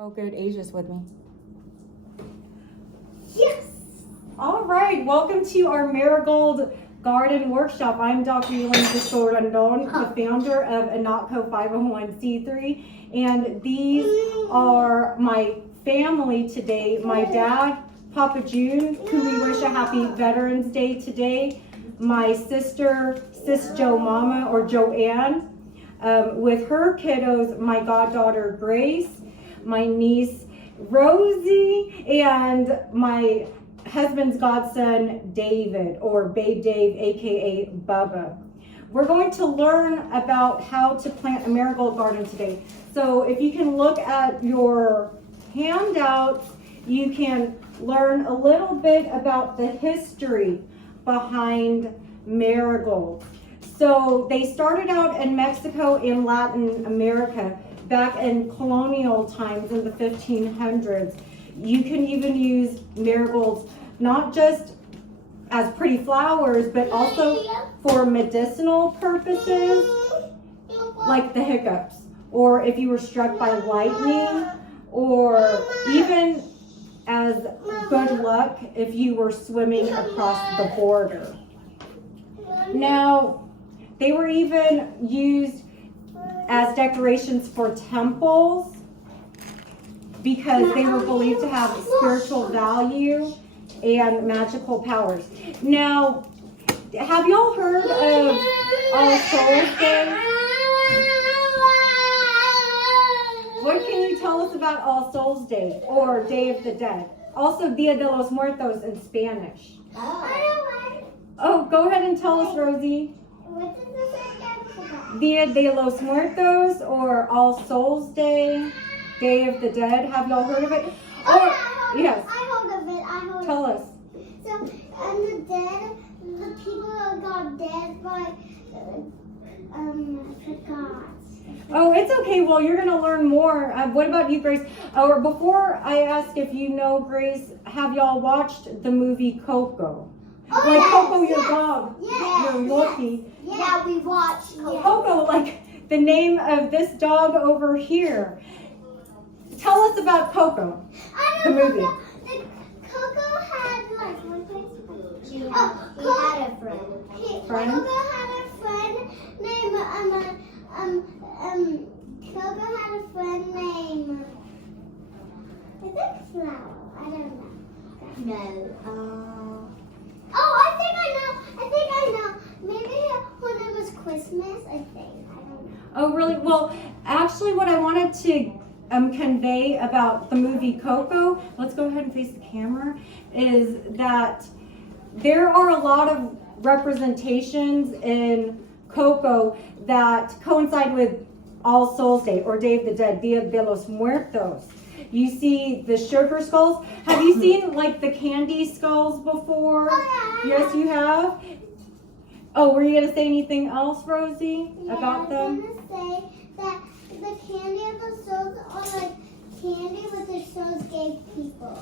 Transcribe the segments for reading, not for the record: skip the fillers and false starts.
Oh, good. Asia's with me. Yes! All right. Welcome to our Marigold Garden Workshop. I'm Dr. David Rendón, the founder of Anatco 501c3. And these are my family today. My dad, Papa June, who we wish a happy Veterans Day today. My sister, Sis Joe Mama, or Joanne. With her kiddos, my goddaughter Grace, my niece Rosie, and my husband's godson David, or Babe Dave, aka Bubba. We're going to learn about how to plant a marigold garden today. So if you can look at your handouts, you can learn a little bit about the history behind marigolds. So they started out in Mexico and Latin America back in colonial times in the 1500s. You can even use marigolds not just as pretty flowers, but also for medicinal purposes, like the hiccups, or if you were struck by lightning, or even as good luck if you were swimming across the border. Now, they were even used as decorations for temples because they were believed to have spiritual value and magical powers. Now, have y'all heard of All Souls Day? What can you tell us about All Souls Day or Day of the Dead? Also, Dia de los Muertos in Spanish. Oh, go ahead and tell us, Rosie. What does this say again? Dia de los Muertos or All Souls Day, Day of the Dead. Have y'all heard of it? Yes. I heard of it. Tell us. So, and the dead, the people that got dead by, I forgot. Oh, it's okay. Well, you're going to learn more. What about you, Grace? Or before I ask if you know, Grace, have y'all watched the movie Coco? Oh, like yes, Coco, your yes, dog. yes, Your Yorkie. yes. Yeah, we watched Coco. Coco, like the name of this dog over here. Tell us about Coco, the movie. Coco had like one place. He had a friend. Friend? Coco had a friend named Coco had a friend named I think Flower. I don't know. No. Oh, I think I know. Maybe when it was Christmas, I think. I don't know. Oh, really? Well, actually, what I wanted to convey about the movie Coco, let's go ahead and face the camera, is that there are a lot of representations in Coco that coincide with All Souls Day or Day of the Dead, Dia de los Muertos. You see the sugar skulls. Have you seen like the candy skulls before? Oh, yeah. Yes, you have. Oh, were you going to say anything else, Rosie, about them? I was going to say that the candy of the souls are like candy with the souls gave people.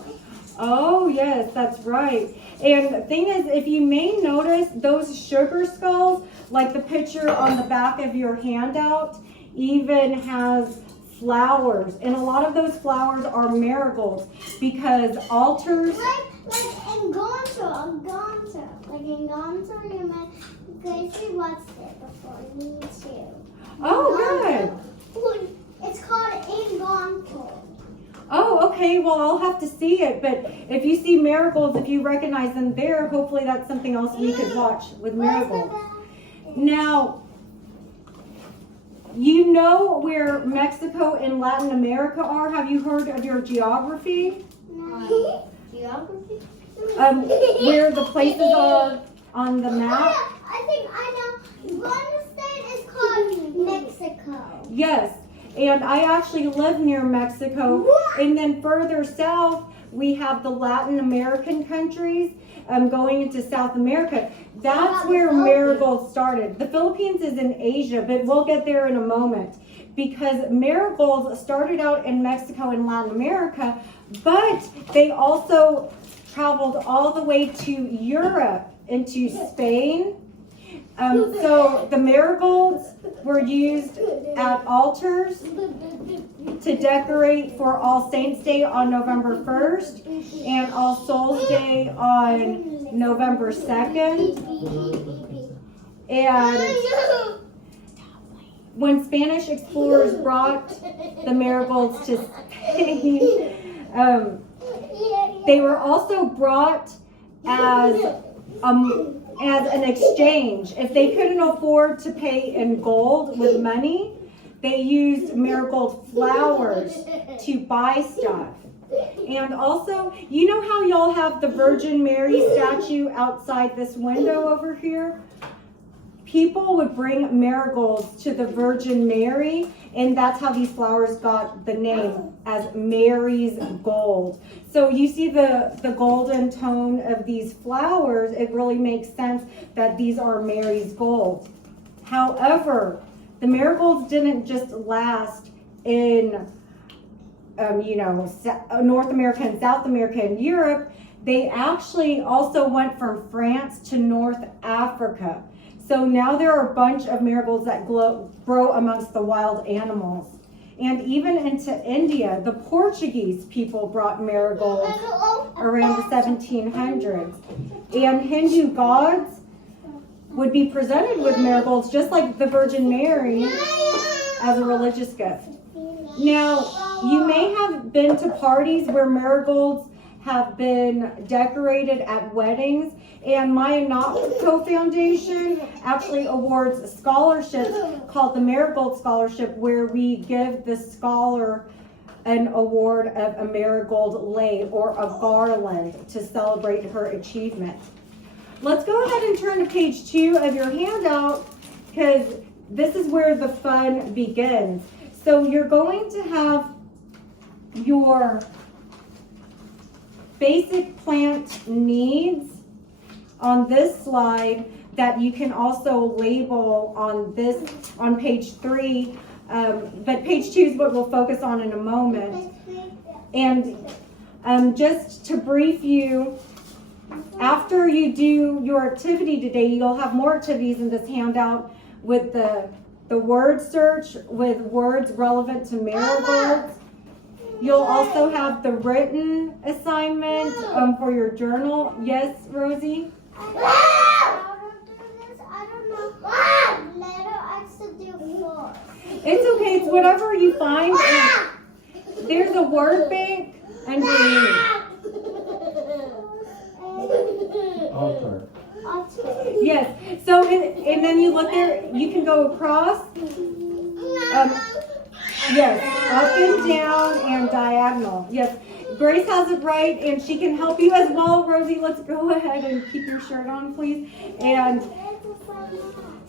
Oh, yes, that's right. And the thing is, if you may notice, those sugar skulls, like the picture on the back of your handout, even has flowers. And a lot of those flowers are marigolds because altars... Like in Gonzo. Like in Gonzo, you might... Gracie watched it before, me too. Oh, good. It's called Encanto. Oh, okay. Well, I'll have to see it. But if you see marigolds, if you recognize them there, hopefully that's something else we could watch with marigolds. Now, you know where Mexico and Latin America are? Have you heard of your geography? No. Geography? Where the places are on the map? I think I know. One state is called Mexico. Yes. And I actually live near Mexico. What? And then further south, we have the Latin American countries going into South America. That's where marigolds started. The Philippines is in Asia, but we'll get there in a moment. Because marigolds started out in Mexico and Latin America, but they also traveled all the way to Europe, into Spain, So the marigolds were used at altars to decorate for All Saints Day on November 1st and All Souls Day on November 2nd. And when Spanish explorers brought the marigolds to Spain, they were also brought as an exchange. If they couldn't afford to pay in gold with money, they used marigold flowers to buy stuff. And also, you know how y'all have the Virgin Mary statue outside this window over here? People would bring marigolds to the Virgin Mary, and that's how these flowers got the name as Mary's Gold. So you see the golden tone of these flowers, it really makes sense that these are Mary's Gold. However, the marigolds didn't just last in North America and South America and Europe. They actually also went from France to North Africa. So now there are a bunch of marigolds that grow amongst the wild animals. And even into India, the Portuguese people brought marigolds around the 1700s. And Hindu gods would be presented with marigolds just like the Virgin Mary as a religious gift. Now, you may have been to parties where marigolds have been decorated at weddings, and my Not-Co Foundation actually awards scholarships called the Marigold Scholarship, where we give the scholar an award of a marigold lei or a garland to celebrate her achievement. Let's go ahead and turn to page 2 of your handout, because this is where the fun begins. So you're going to have your basic plant needs on this slide that you can also label on page 3, but page 2 is what we'll focus on in a moment. And just to brief you, after you do your activity today, you'll have more activities in this handout with the word search with words relevant to marigolds. You'll also have the written assignment for your journal. Yes, Rosie? I don't know. Letter I should do 4. It's okay. It's whatever you find. There's a word bank underneath. Altar. Yes. So, and then you look there. You can go across. Yes, up and down and diagonal. Yes, Grace has it right, and she can help you as well. Rosie, let's go ahead and keep your shirt on, please. And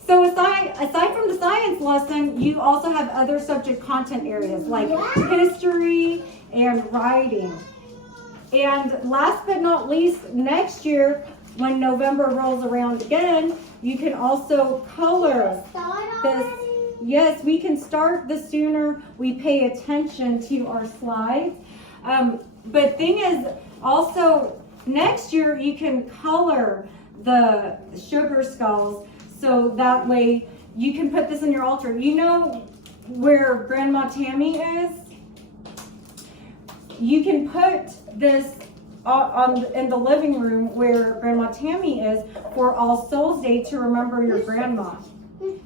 so aside from the science lesson, you also have other subject content areas like history and writing. And last but not least, next year, when November rolls around again, you can also color this. Yes, we can start the sooner we pay attention to our slides. But thing is, also next year you can color the sugar skulls, so that way you can put this in your altar. You know where Grandma Tammy is? You can put this in the living room where Grandma Tammy is for All Souls Day to remember your grandma.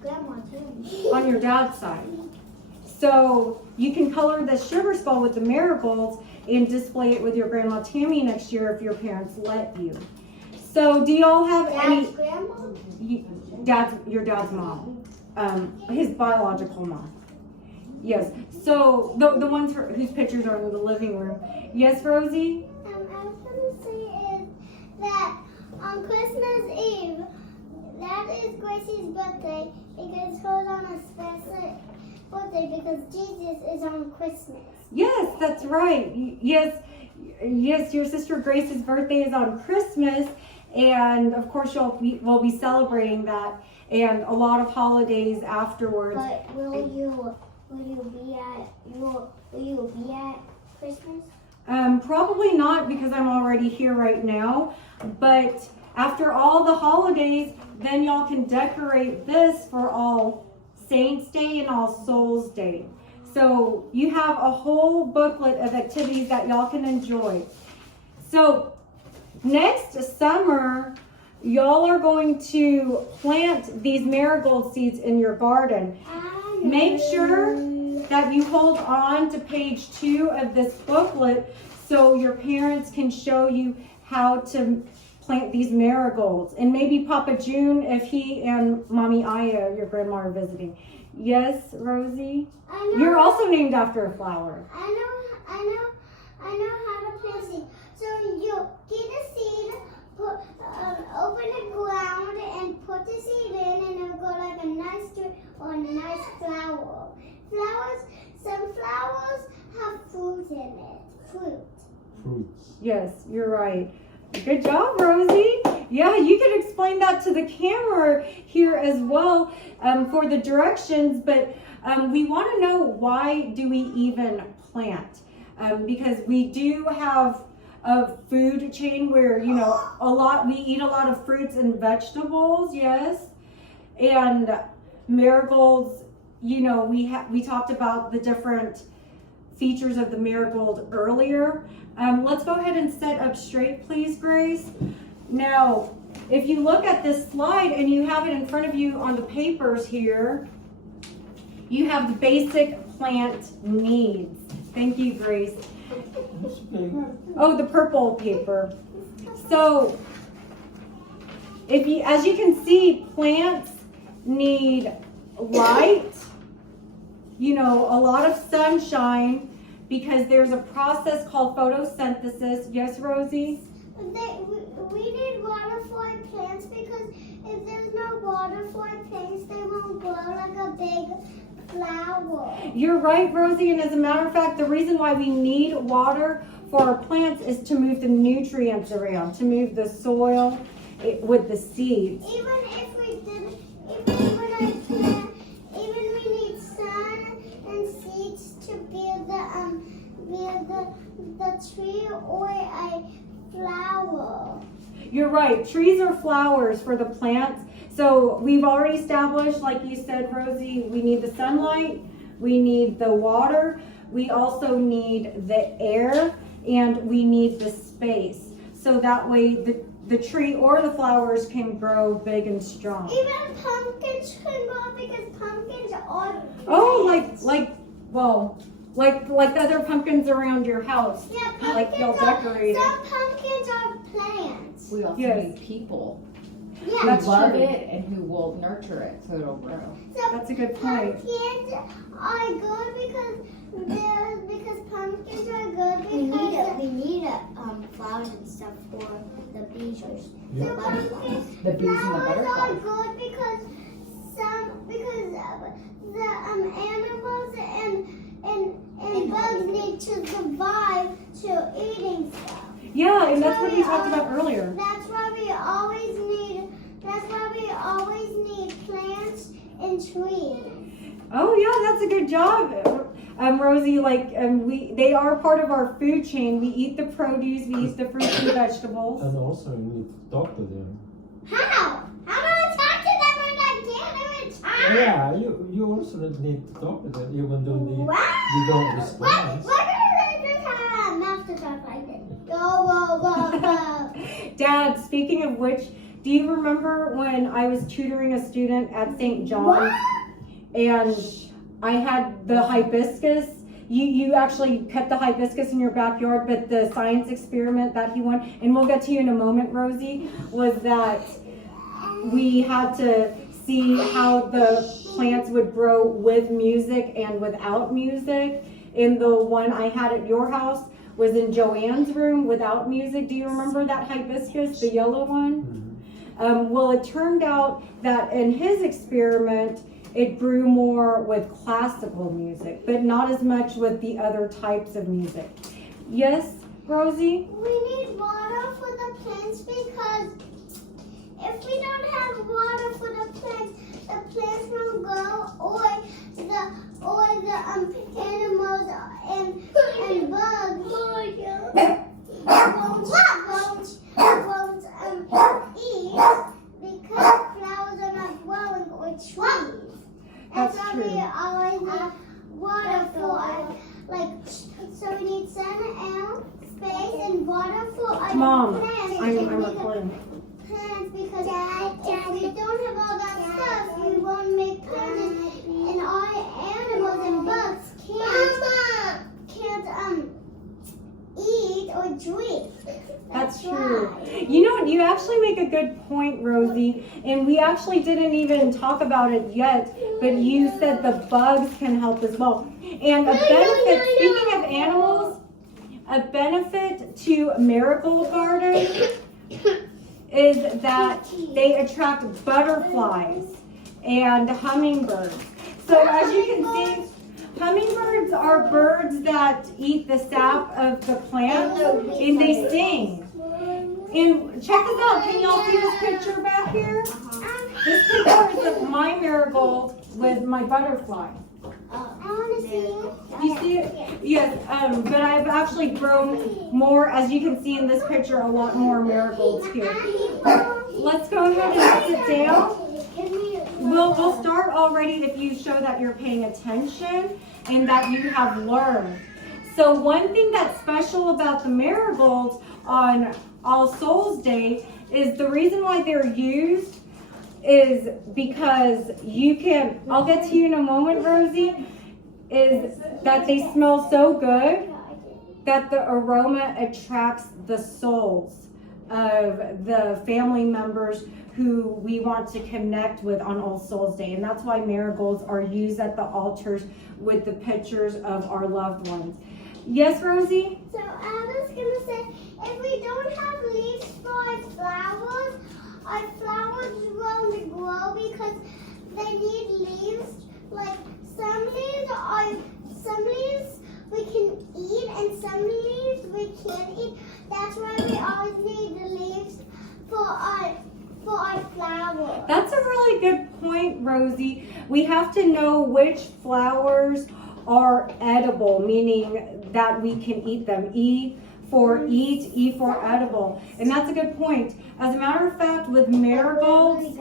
Grandma too. On your dad's side. So you can color the sugar skull with the marigolds and display it with your Grandma Tammy next year if your parents let you. So do y'all have any? Grandma? Your dad's mom, his biological mom. Yes. So the ones whose pictures are in the living room. Yes, Rosie? I was going to say is that on Christmas Eve, that is Gracie's birthday, because hers on a special birthday because Jesus is on Christmas. Yes, that's right. Yes, your sister Grace's birthday is on Christmas, and of course we'll be celebrating that, and a lot of holidays afterwards. But will you be at Christmas? Probably not, because I'm already here right now, but after all the holidays, then y'all can decorate this for All Saints Day and All Souls Day. So you have a whole booklet of activities that y'all can enjoy. So next summer, y'all are going to plant these marigold seeds in your garden. Make sure that you hold on to page 2 of this booklet so your parents can show you how to plant these marigolds. And maybe Papa June if he and Mommy Aya, your grandma, are visiting. Yes, Rosie? You're also named after a flower. I know how to plant seed. So you get the seed, open the ground and put the seed in, and it'll go like a nice tree or a nice flower. Some flowers have fruit in it. Fruits. Yes, you're right. Good job, Rosie. Yeah, you can explain that to the camera here as well for the directions, but we want to know, why do we even plant? Because we do have a food chain where, you know, we eat a lot of fruits and vegetables, yes. And marigolds, you know, we talked about the different features of the marigold earlier. Let's go ahead and set up straight, please, Grace. Now, if you look at this slide and you have it in front of you on the papers here, you have the basic plant needs. Thank you, Grace. Oh, the purple paper. So, as you can see, plants need light, you know, a lot of sunshine, because there's a process called photosynthesis. Yes, Rosie? We need water for our plants, because if there's no water for our plants, they won't grow like a big flower. You're right, Rosie, and as a matter of fact, the reason why we need water for our plants is to move the nutrients around, to move the soil with the seeds. Even if we did, even when I plant, even we need sun and seeds to build the tree or a flower. You're right. Trees are flowers for the plants. So we've already established, like you said, Rosie, we need the sunlight, we need the water, we also need the air, and we need the space. So that way the tree or the flowers can grow big and strong. Even pumpkins can grow, because pumpkins are Oh, like the other pumpkins around your house. Yeah, Like y'all pumpkins decorated. some pumpkins are plants. We also Yes. need people Yeah. who That's love true. it and who will nurture it so it'll grow. That's a good point. Pumpkins are good because pumpkins are good We because need flowers and stuff for the bees or Yeah. the pumpkins the bees and the flowers are butterflies. good because the animals and bugs need to survive to eating stuff. Yeah, and that's what we talked about earlier. That's why we always need plants and trees. Oh yeah, that's a good job, Rosie. They are part of our food chain. We eat the produce, we eat the fruits and vegetables. And also you need to talk to them. How? How do I talk to them when I can't even talk? Yeah, you also need to talk to them, even though What? you don't What? respond. What do they have a mouth to talk like this? Go, go, go, go. Dad, speaking of which, do you remember when I was tutoring a student at St. John's? What? And I had the hibiscus. You actually cut the hibiscus in your backyard, but the science experiment that he won, and we'll get to you in a moment, Rosie, was that we had to see how the plants would grow with music and without music. And the one I had at your house was in Joanne's room without music. Do you remember that hibiscus, the yellow one? Well, it turned out that in his experiment, it grew more with classical music, but not as much with the other types of music. Yes, Rosie? We need water for the plants, because if we don't have water for the plants won't grow, or the animals and bugs won't eat I'm recording. plants because if we don't have all that stuff, we won't make plants, and our animals and bugs can't eat or drink. That's true. You know, you actually make a good point, Rosie, and we actually didn't even talk about it yet, but you said the bugs can help as well. And a benefit, speaking of animals, a benefit to marigold garden is that they attract butterflies and hummingbirds. So as you can see, hummingbirds are birds that eat the sap of the plant and they sting. And check this out. Can y'all see this picture back here? This picture is of my marigold with my butterfly. I want to see it. You see it? Yes, but I've actually grown more, as you can see in this picture, a lot more marigolds here. Let's go ahead and sit down. We'll start already if you show that you're paying attention and that you have learned. So one thing that's special about the marigolds on All Souls Day is the reason why they're used is because you can, I'll get to you in a moment, Rosie, is that they smell so good that the aroma attracts the souls of the family members who we want to connect with on All Souls Day. And that's why marigolds are used at the altars with the pictures of our loved ones. Yes, Rosie? So I was going to say, if we don't have leaves for our flowers won't grow because they need leaves. Like some leaves we can eat and some leaves we can't eat. That's why we always need the leaves for our flowers. That's a really good point, Rosie. We have to know which flowers are edible, meaning that we can eat them. E for eat, E for edible. And that's a good point. As a matter of fact, with marigolds,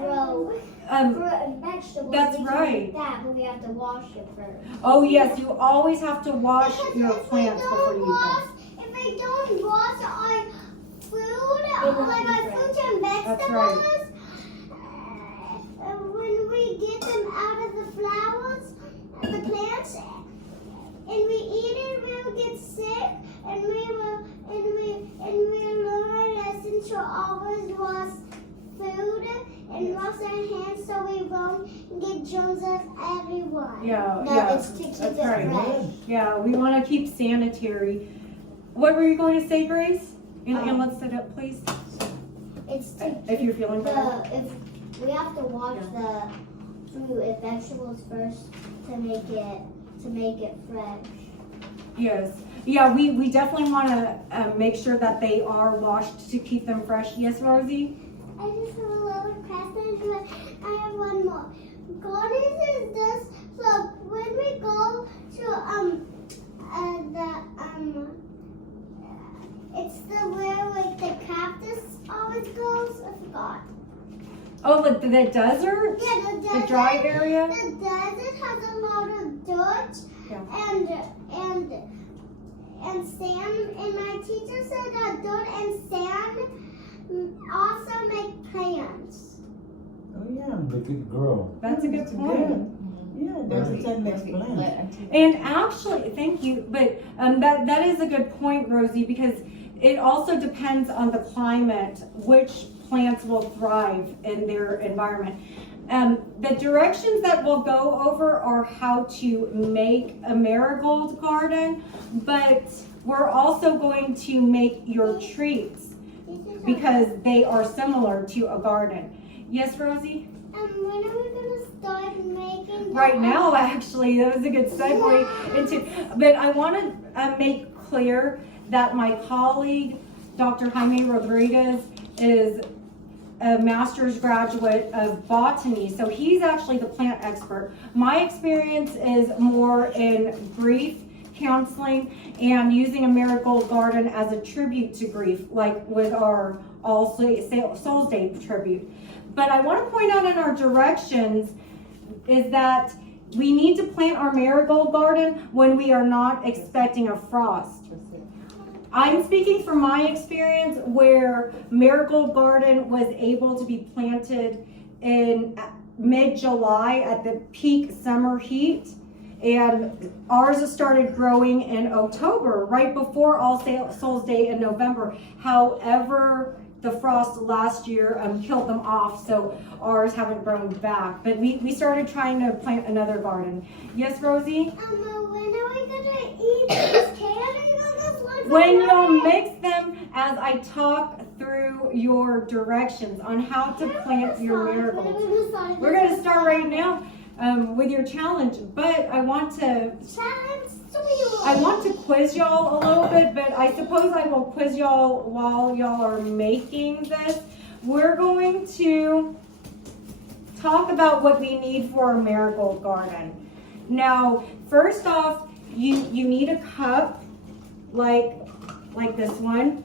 Vegetables. that's we can right. eat that, but we have to wash it first. Oh yes, you always have to wash Because your if plants before you eat them. If we don't wash our food, will like be our fruits and That's vegetables, right. when we get them out of the flowers, the plants, and we eat it, we'll get sick, and we'll learn our lesson to always wash food and wash our hands so we won't get germs everywhere. Yeah, No, yeah, it's to keep that's it right. fresh. Yeah, we want to keep sanitary. What were you going to say, Grace? And let's sit up, please. It's to If you're feeling better. if we have to wash the fruit and vegetables first to make it fresh. Yes. Yeah, we definitely want to make sure that they are washed to keep them fresh. Yes, Rosie? I just have a little question, but I have one more. Goddess is this, so when we go to it's the where like the cactus always goes. I forgot. Oh, the desert? Yeah, the desert. The dry area? The desert has a lot of dirt and sand. And my teacher said that dirt and sand also make plants. Oh yeah, make it grow. That's a good point. Yeah, that's a 10 next plan. And actually, thank you, but that is a good point, Rosie, because it also depends on the climate, which plants will thrive in their environment. The directions that we'll go over are how to make a marigold garden, but we're also going to make your treats because they are similar to a garden. Yes, Rosie? When are we going to start making Right now, actually, that was a good segue into, but I want to make clear that my colleague, Dr. Jaime Rodríguez, is a master's graduate of botany, so he's actually the plant expert. My experience is more in grief counseling and using a marigold garden as a tribute to grief, like with our All Souls Day tribute. But I want to point out in our directions is that we need to plant our marigold garden when we are not expecting a frost. I'm speaking from my experience where Marigold Garden was able to be planted in mid-July at the peak summer heat. And ours started growing in October, right before All Souls Day in November. However, the frost last year killed them off, so ours haven't grown back. But we started trying to plant another garden. Yes, Rosie? When are we gonna eat this can? When you'll mix them as I talk through your directions on how to plant your marigolds. We're gonna start right now with your challenge, but I want to quiz y'all a little bit, but I suppose I will quiz y'all while y'all are making this. We're going to talk about what we need for a marigold garden. Now, first off, you need a cup like this one.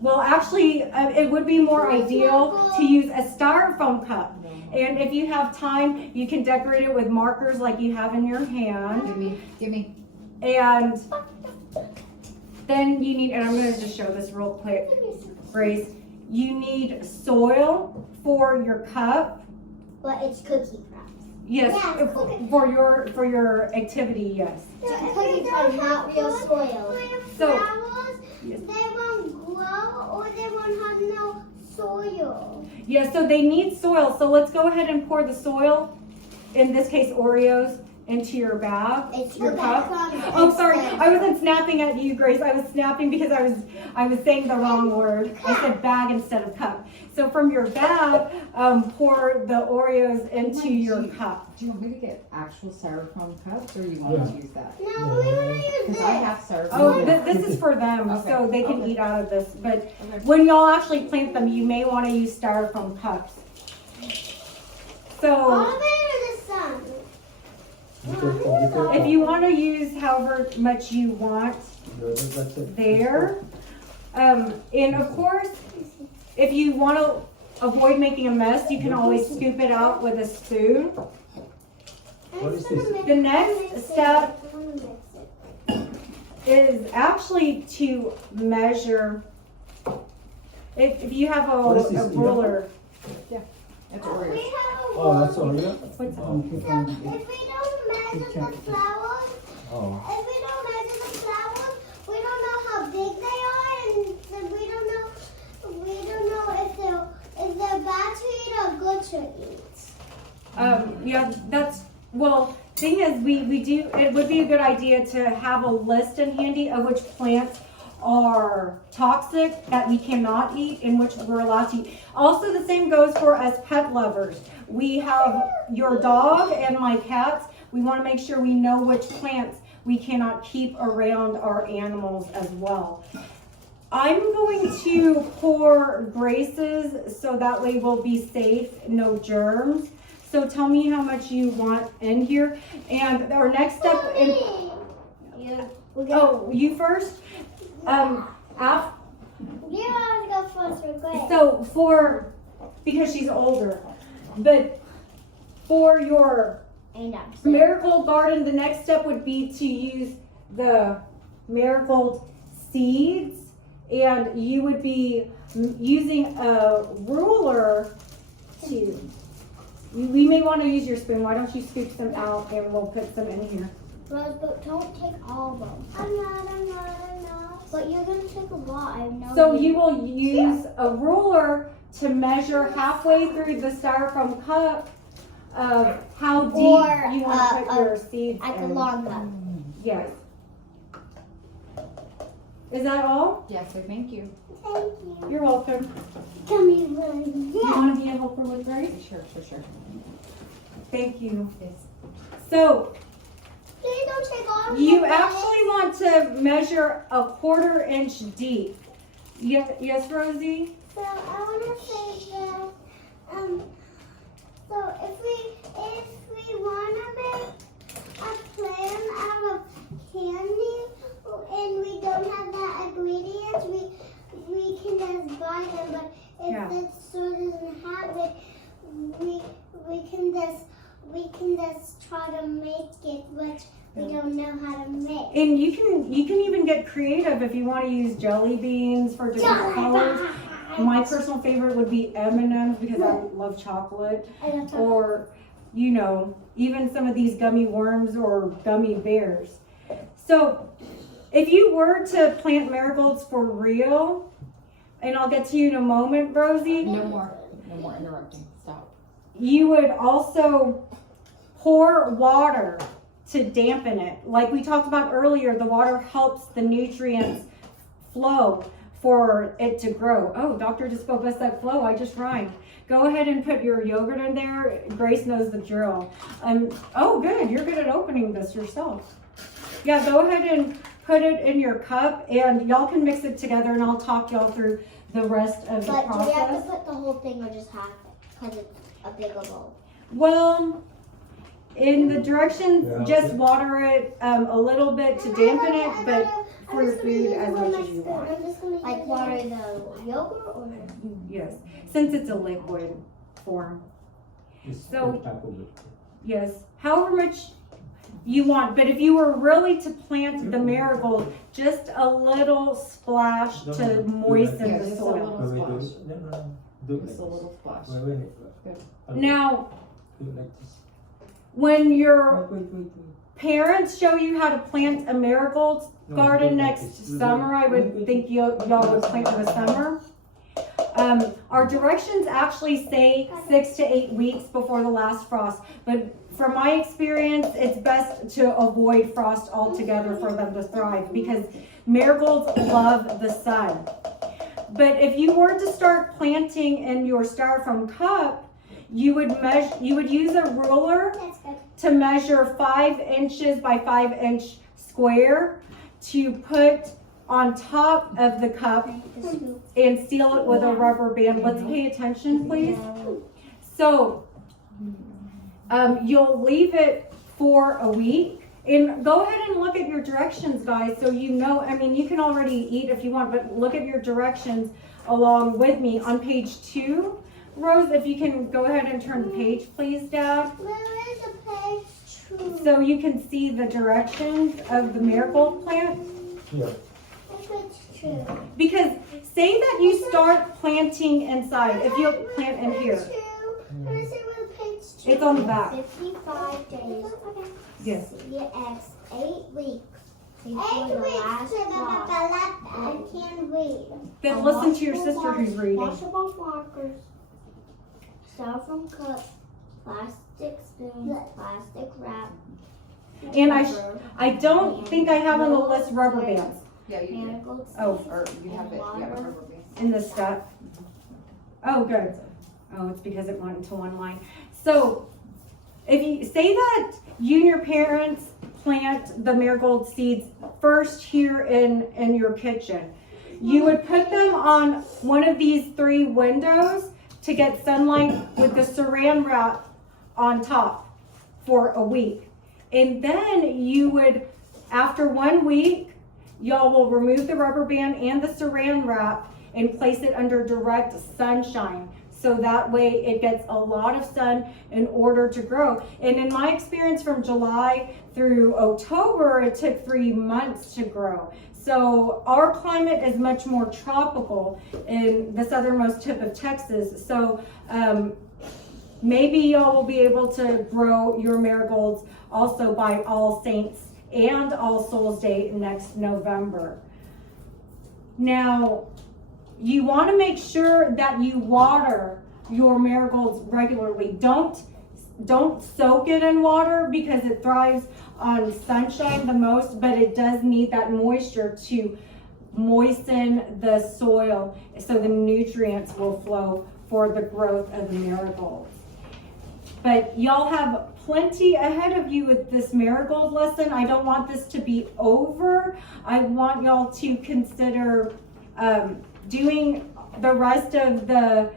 Well, actually, it would be more ideal to use a styrofoam cup. And if you have time, you can decorate it with markers like you have in your hand. Give me. And then you need, and I'm going to just show this real quick, Grace. You need soil for your cup. But it's cookie crafts. Yes, for your activity, yes. Cookie crafts, not real soil. So, They won't grow or they won't have no soil. yeah, so they need soil. So let's go ahead and pour the soil, in this case Oreos, into your bag, It's your the cup. background Oh, sorry, instead. I wasn't snapping at you, Grace. I was snapping because I was saying the wrong word. I said bag instead of cup. So from your bag, pour the Oreos into your cup. Do you want me to get actual styrofoam cups, or you want to use that? No, we want to use Because I have styrofoam. Oh, this is for them, Okay, so they can okay. eat out of this. But Okay. when y'all actually plant them, you may want to use styrofoam cups. So all of it or the sun? if you want to use however much you want there, and of course, if you want to avoid making a mess, you can always scoop it out with a spoon. What is this? The next step is actually to measure. If you have What is a this, ruler, It's We Oreos. have a Oh, that's Oreo? what's So if we don't measure the flowers, Oh. if we don't measure the flowers, we don't know how big they are, and then we don't know if they're bad to eat or good to eat. yeah, thing is, it would be a good idea to have a list in handy of which plants are toxic that we cannot eat and which we're allowed to eat. Also, the same goes for us pet lovers. We have your dog and my cats. We want to make sure we know which plants we cannot keep around our animals as well. I'm going to pour Grace's so that way we'll be safe, no germs. So tell me how much you want in here. And our next step, you first? You always go first, we're good. So because she's older, but for your And I'm marigold garden, the next step would be to use the marigold seeds, and you would be using a ruler we may want to use your spoon. Why don't you scoop some out and we'll put some in here. Rose, but don't take all of them. I'm not. But you're gonna take a lot. I know. So you will use a ruler to measure halfway through the styrofoam cup of how deep Or, you want to put your seeds at the in. long cup. Yes. Is that all? Yes, so thank you. Thank you. You're welcome. Come here, Lily. You want to be a helper with Grace? Sure. Thank you. Yes. So Please don't take all of you them. actually want to measure a 1/4 inch deep. Yes, Rosie? So I want to say that, so if we want to make a plan out of candy and we don't have that ingredients, we can just buy them. But if the store doesn't have it, we can just try to make it, We don't know how to mix. And you can even get creative if you want to use jelly beans for different colors. My personal favorite would be M&M's because I love chocolate, or you know, even some of these gummy worms or gummy bears. So if you were to plant marigolds for real, and I'll get to you in a moment, Rosie. No more interrupting. Stop. You would also pour water to dampen it. Like we talked about earlier, the water helps the nutrients flow for it to grow. Oh, doctor just spoke us that flow. I just rhymed. Go ahead and put your yogurt in there. Grace knows the drill. Oh, good. You're good at opening this yourself. Yeah, go ahead and put it in your cup, and y'all can mix it together, and I'll talk y'all through the rest of the But do we have process. to put the whole thing or just half it? Because it's a bigger bowl. Well, in the directions, Yeah. just water it a little bit to dampen it, but for your food as much as you want. Like water the yogurt or? Yes, since it's a liquid form. It's So- good type of it. Yes, however much you want. But if you were really to plant the marigold, just a little splash to moisten Yeah, the just a soil. little No, we do splash. it. No. Do it like Just a this. little splash. Wait. Now, Do it like this. when your Wait. parents show you how to plant a marigold No, garden do it like next this. summer, I would think y'all would plant in the summer. Our directions actually say 6 to 8 weeks before the last frost, but from my experience, it's best to avoid frost altogether for them to thrive because marigolds love the sun. But if you were to start planting in your styrofoam cup, you would use a ruler That's good. to measure 5 inches by 5 inch square to put on top of the cup and seal it with a rubber band. Let's pay attention, please. So you'll leave it for a week. And go ahead and look at your directions, guys, so you know. I mean, you can already eat if you want, but look at your directions along with me. On page 2, Rose, if you can go ahead and turn the page, please, Dad. Where is the page 2? So you can see the directions of the marigold plant. Yeah. Page 2. Because say that you start planting inside, if you plant in here, Can I see where page 2? it's on the back. 55 days. Yes. CX 8 weeks. 8 Before the weeks last to frost. I can't read. Then listen to your sister who's reading. Washable markers, styrofoam cups, plastic spoons, plastic wrap. And rubber, I don't think I have on the list rubber bands Yeah, you do. marigold Oh, seeds, Or you have it. and You have a water. rubber band. in this stuff. Oh, good. Oh, it's because it went into one line. So if you say that you and your parents plant the marigold seeds first here in your kitchen, you would put them on one of these 3 windows to get sunlight with the saran wrap on top for a week. And then you would, after 1 week, y'all will remove the rubber band and the saran wrap and place it under direct sunshine. So that way it gets a lot of sun in order to grow. And in my experience from July through October, it took 3 months to grow. So our climate is much more tropical in the southernmost tip of Texas. So maybe y'all will be able to grow your marigolds also by All Saints and All Souls Day next November. Now, you want to make sure that you water your marigolds regularly. Don't soak it in water because it thrives on sunshine the most, but it does need that moisture to moisten the soil so the nutrients will flow for the growth of the marigolds. But y'all have plenty ahead of you with this marigold lesson. I don't want this to be over. I want y'all to consider doing the rest of the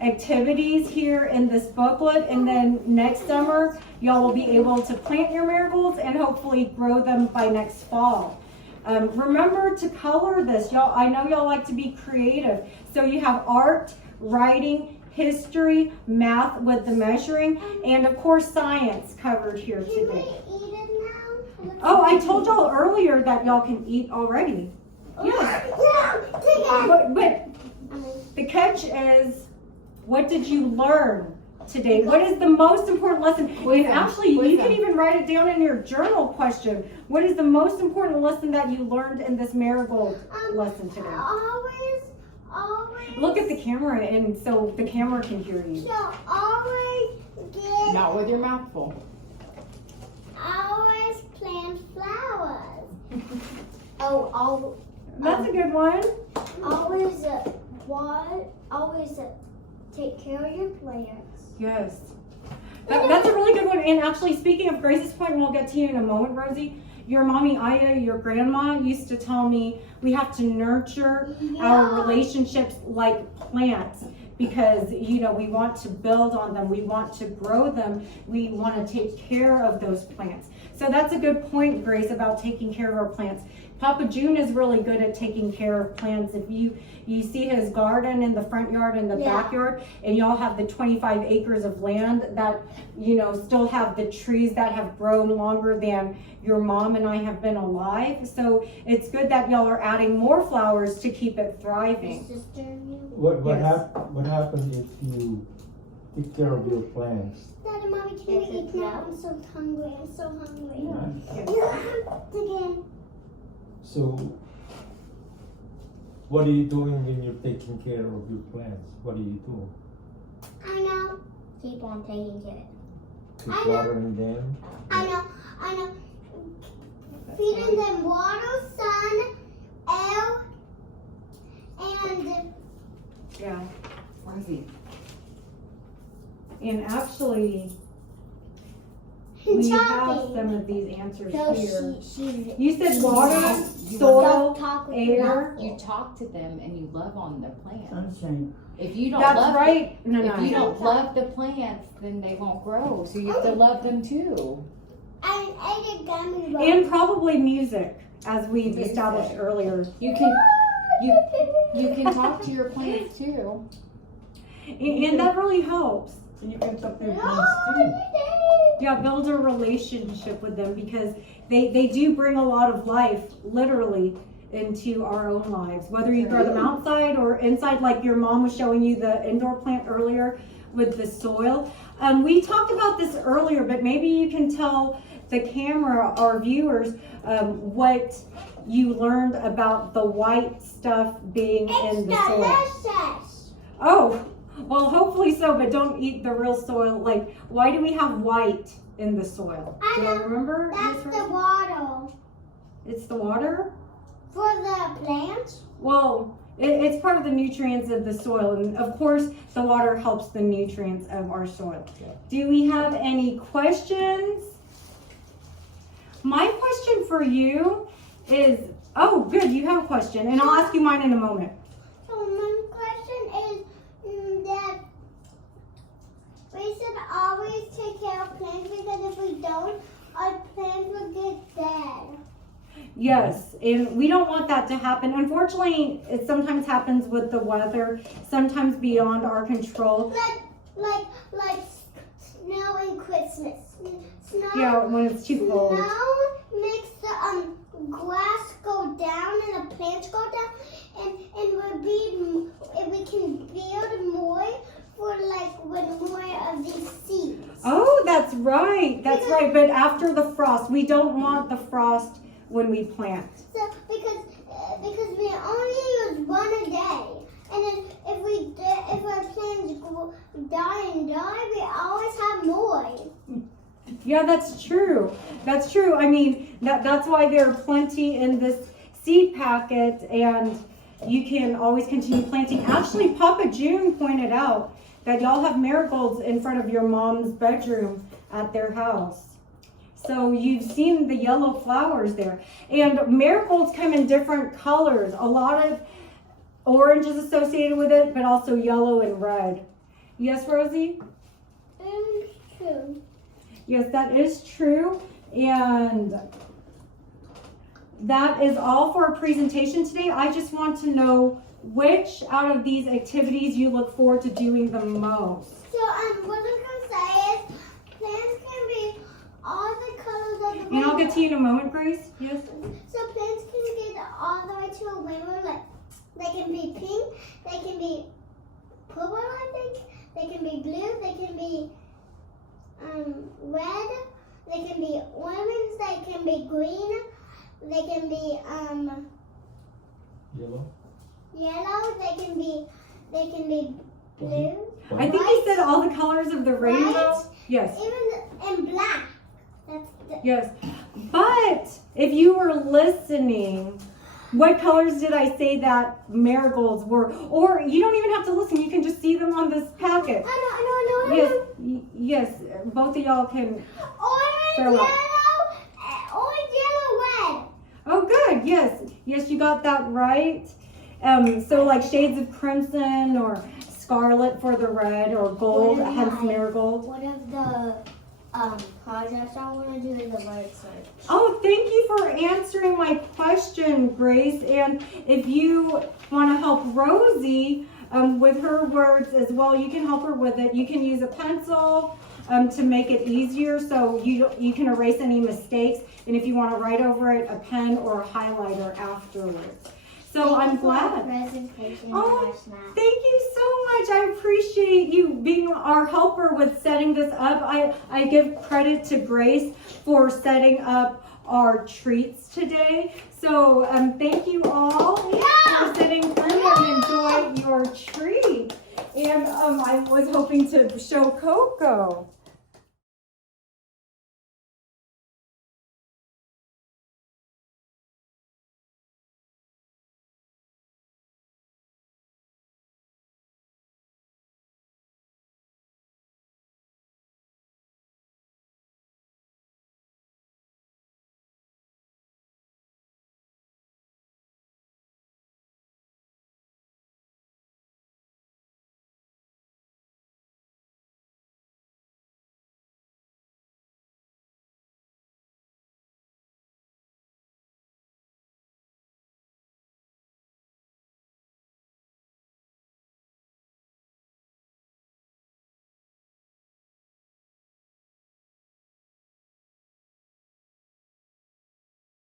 activities here in this booklet, and then next summer y'all will be able to plant your marigolds and hopefully grow them by next fall. Remember to color this, y'all. I know y'all like to be creative, so you have art, writing, history, math with the measuring, and of course science covered here Can we today. eat it now? Oh, I told y'all earlier that y'all can eat already. Yeah. Yeah, take it. But the catch is, what did you learn today? What is the most important lesson? And actually, you can even write it down in your journal question. What is the most important lesson that you learned in this marigold lesson today? Always. Look at the camera, and so the camera can hear you. So always get. Not with your mouth full. Always plant flowers. That's a good one. Always take care of your plants. Yes. That's a really good one. And actually, speaking of Grace's point, and we'll get to you in a moment, Rosie, your mommy Aya, your grandma, used to tell me we have to nurture our relationships like plants because, you know, we want to build on them. We want to grow them. We want to take care of those plants. So that's a good point, Grace, about taking care of our plants. Papa June is really good at taking care of plants. If you see his garden in the front yard and the backyard, and y'all have the 25 acres of land that, you know, still have the trees that have grown longer than your mom and I have been alive. So it's good that y'all are adding more flowers to keep it thriving. What happens if you take care of your plants? Daddy, Mommy, can you eat now? I'm so hungry. Again. So, what are you doing when you're taking care of your plants? What do you do? I know. Keep on taking care. Keep watering them? I know. Feeding them water, sun, air, and Yeah. Rosie. And actually, we have chopping. some of these answers So here. she's You said water, You soil, talk with air. You talk to them and you love on the plants. Sunshine. If you don't That's love right. if you No. don't love the plants, then they won't grow. So you have to love them too. I ate a gummy bear. And probably music, as we've Music. established earlier. You can talk to your plants too. And that really helps. So you can talk to your plants too. Yeah, build a relationship with them because they do bring a lot of life, literally, into our own lives. Whether you grow them outside or inside, like your mom was showing you the indoor plant earlier with the soil. We talked about this earlier, but maybe you can tell the camera, our viewers, what you learned about the white stuff being in the soil. delicious. Oh, well, hopefully so, but don't eat the real soil. Like, why do we have white in the soil? Do you remember? That's Miss the Rose? water It's the water? for the plants. Well, it's part of the nutrients of the soil. And of course, the water helps the nutrients of our soil. Do we have any questions? My question for you is, oh, good, you have a question. And I'll ask you mine in a moment. So my question is that we should always take care of plants because if we don't, our plants will get dead. Yes, and we don't want that to happen. Unfortunately, it sometimes happens with the weather, sometimes beyond our control. Like snow and Christmas. Snow. Yeah, when it's too cold. Snow makes the grass go down and the plants go down, and we can build more for with more of these seeds. Oh, that's right. That's right. But after the frost, we don't want the frost when we plant. So because we only use one a day, and then if our plants die, we always have more. Yeah, that's true. That's true. I mean, that's why there are plenty in this seed packet, and you can always continue planting. Actually, Papa June pointed out that y'all have marigolds in front of your mom's bedroom at their house. So you've seen the yellow flowers there. And marigolds come in different colors. A lot of orange is associated with it, but also yellow and red. Yes, Rosie? True. Yes, that is true. And that is all for our presentation today. I just want to know which out of these activities you look forward to doing the most. So what I'm gonna say is plants can be all the colors of the And I'll get to you in a moment, Grace. Yes? So plants can get all the way to a rainbow. Like they can be pink, they can be purple, I think. They can be blue, they can be red, they can be orange, they can be green, they can be Yellow. yellow, they can be blue. I think you said all the colors of the rainbow. White. Yes. Even in black. Yes. But if you were listening, what colors did I say that marigolds were? Or you don't even have to listen. You can just see them on this packet. I know. Yes. Yes. Both of y'all can. Orange, Throw up. yellow, red. Oh, good. Yes. Yes, you got that right. So like shades of crimson or scarlet for the red or gold, hence marigold. One of the projects I want to do is a word search. Oh, thank you for answering my question, Grace. And if you want to help Rosie with her words as well, you can help her with it. You can use a pencil to make it easier so you can erase any mistakes. And if you want to write over it, a pen or a highlighter afterwards. So I'm glad. Presentation Oh, thank you so much. I appreciate you being our helper with setting this up. I give credit to Grace for setting up our treats today. So thank you all for sitting through and enjoy your treat. And I was hoping to show Coco.